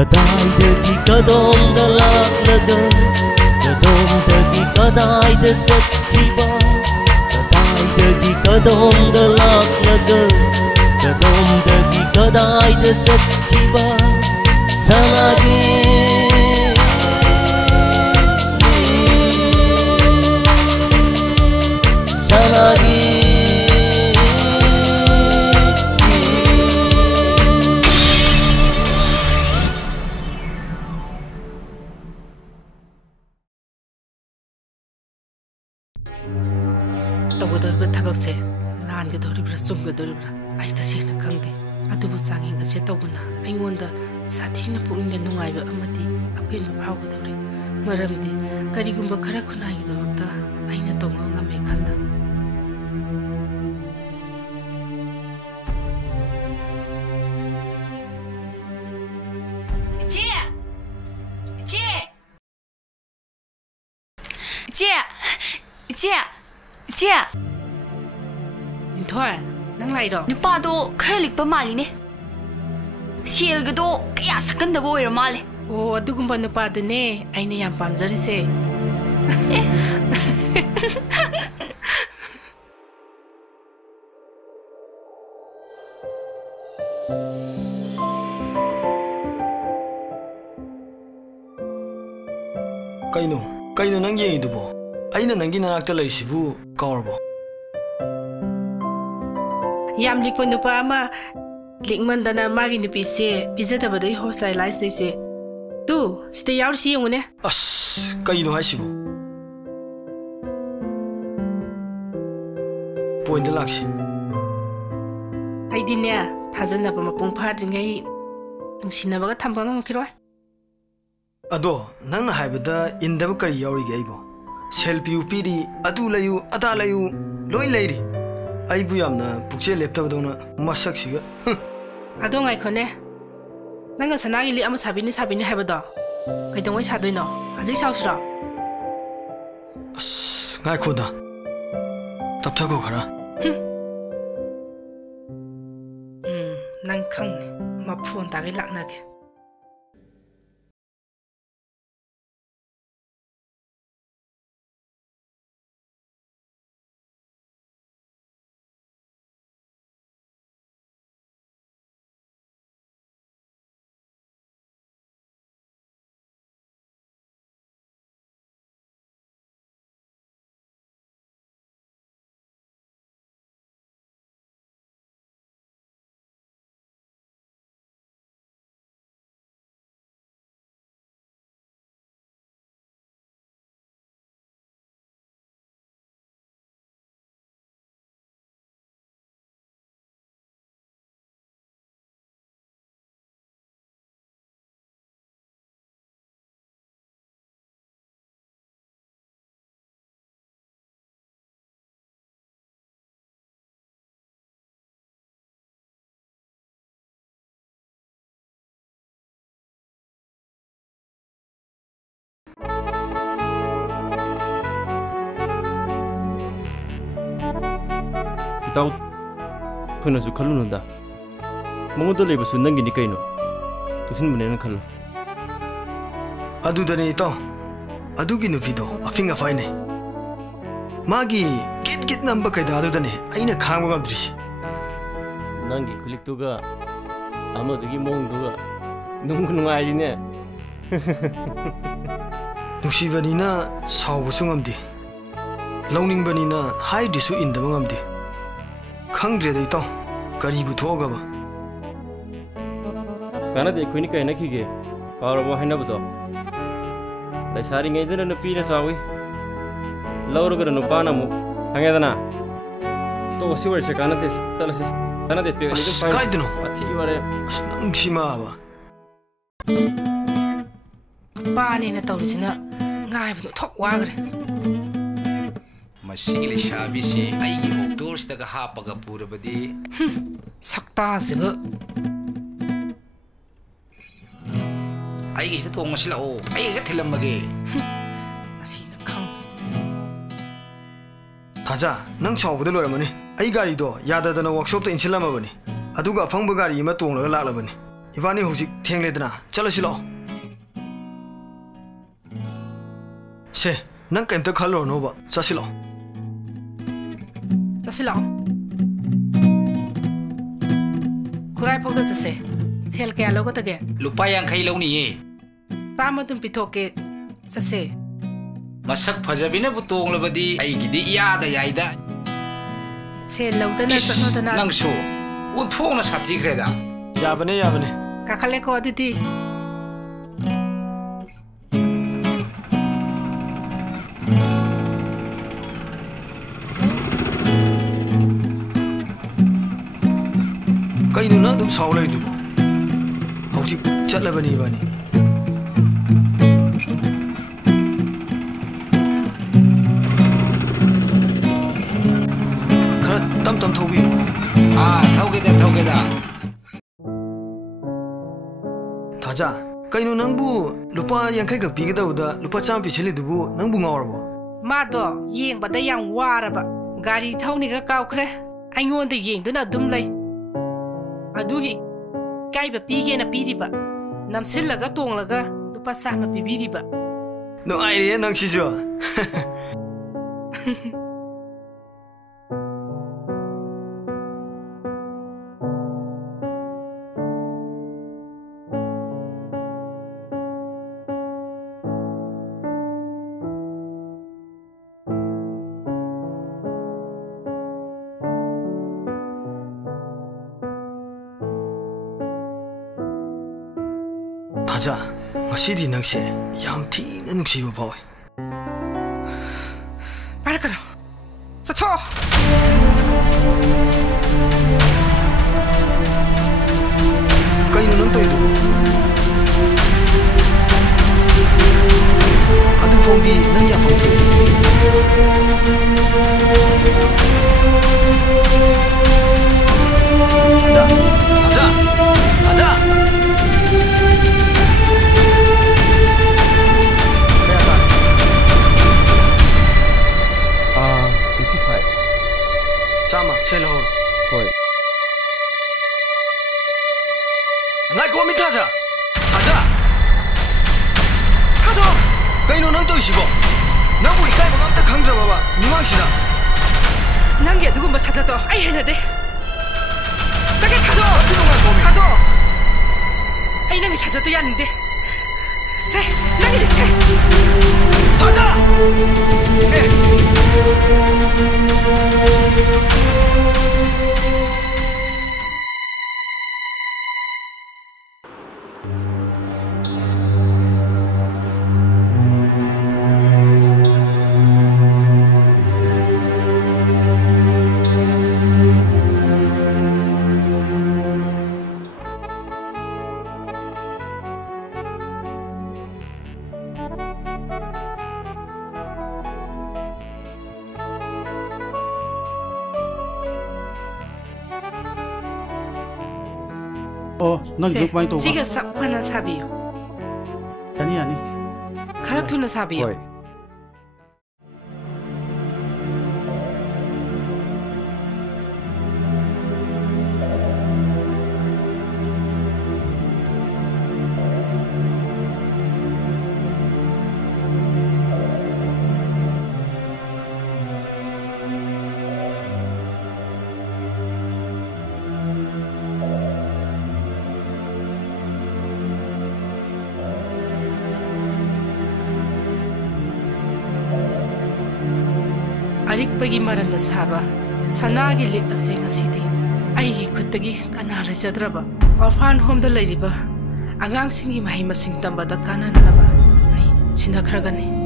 Kadaidagi kadomda laklaga kadomdagi kadaida sakhiba Kadaidagi kadomda laklaga kadomdagi kadaida sakhiba Sanagi तौगदौरिबा थबकसे लानगदौरिब्रा चुमगदौरिब्रा आई तसेंना खंदे अदुबु चांगिंगसे तौबना आइंगोंदा साथीना पुलिंगदा नुंगाइबा अमदि अपेनबा फावगदौरे मरमदि करिगुंबा खरा खुनाइगदमक्ता आइना तौंगा ngame खंदा Ichie Inthoi nang lai do nupa do khara likpa mali ne Shel ga do kaya sakan da boira male Oh adugumba nupa do ne aina yam pamjarise Kaino nang yengidubo aina nangi nanakta laisibu kawarbo Yam likpa nupa ama likmandana magi nupi se pijadabadai hospitalize deise tu site yaursi yungune as kaino haisibu point laksi aidine thajannaba mapung phadringai nungsinnabaga thamba ngakiroi ado nangna haibada indaba kari yaurige aibo selfie upiri adu layu ada layu loi leiri aibu yamna pukche leptabadona masaksiga ado ngai khone nanga sanagi li ama sabini haibado kaidongoi sadoino ajik sausra as ngai khoda tapthago khara nang khangne ma phone tagai laknage Itaw phuna su khalununda mongoda leba su nangi ni kaino tusin munena khallo adu dane itaw adu gi nufido afinga faine magi git namba kaida adu dane aina khangwa ngamdrisi nangi kulik tuga amadagi mongduga nungai ne nusibanina sawbusu ngamdi launingbani na haidisu indaba ngamdi khangdre dei taw karibu thogaba kana de khuni kai na khige pawrabo hainabdo laisari ngai dana nupi na sawi laurugara nupana mu hangedana to siwar se kana de talase kana de pe ni du pai kaidno athi ware nangshima ba pani na tawsina ngai bu thok wagre Masili shabi si aigi outdoors daga hapaga pura badi sakta siga aigi ista thong masila o aigi ga thilam mage asina khang taja nang chawbada loramani ai gari do yadadana workshop ta insilamabani aduga phangba gari ma tonglaga laklabani 이바니 호직 탱레드나 잘라실어 세 난 깸터 칼로 노바 자실어 자실어 구라이 폭도 자세 셀 kaya lo ko tage lupa yang kai lo ni tama tum pitoke 자세 masak phajabina butong labadi ai gidi ya da yaida 셀 lauda na sakno da na nang so un thong na sathi kreda 야바네 kakale ko aditi kainuna dum saulai dubo hojik chatlabani bani khara tam thobi thogeda 다자 kainu nangbu lupa yang kai ga bigida uda lupa cham pi cheli dubu nangbu ngawrbo mado yeng bada yang waraba gari thawni ga kawkhre aingonda yeng duna dum lay adugi kaiba pige na piriba namsillaga tonglaga lupa sama pibiriba no aire nang sijo 다자 ngasi디 nangse yam thina nungsiba bawe parakano sacho kainu nang toy dubu adu fongdi nang ya fongtu 다자 셀러로 Hoi. 날 고민 타자 하도 kainu nang toy sibo nangbu ikai ba amta khangdra baba nimang시다 nange 누군가 사자도 아이 해나데 자게 타도 고민 하도 아이 nange 사자도 야는데 세 nange 릭세 다자 nang juk mai to siga sapana sabiyo ani karatuna sabiyo Hoi. Arikpagi maranda saba sanagi lik ase ngasidi ai khutagi kana lejadraba orphan home da leiriba angang singi mahi masing tamba da kana naba ai chinakragani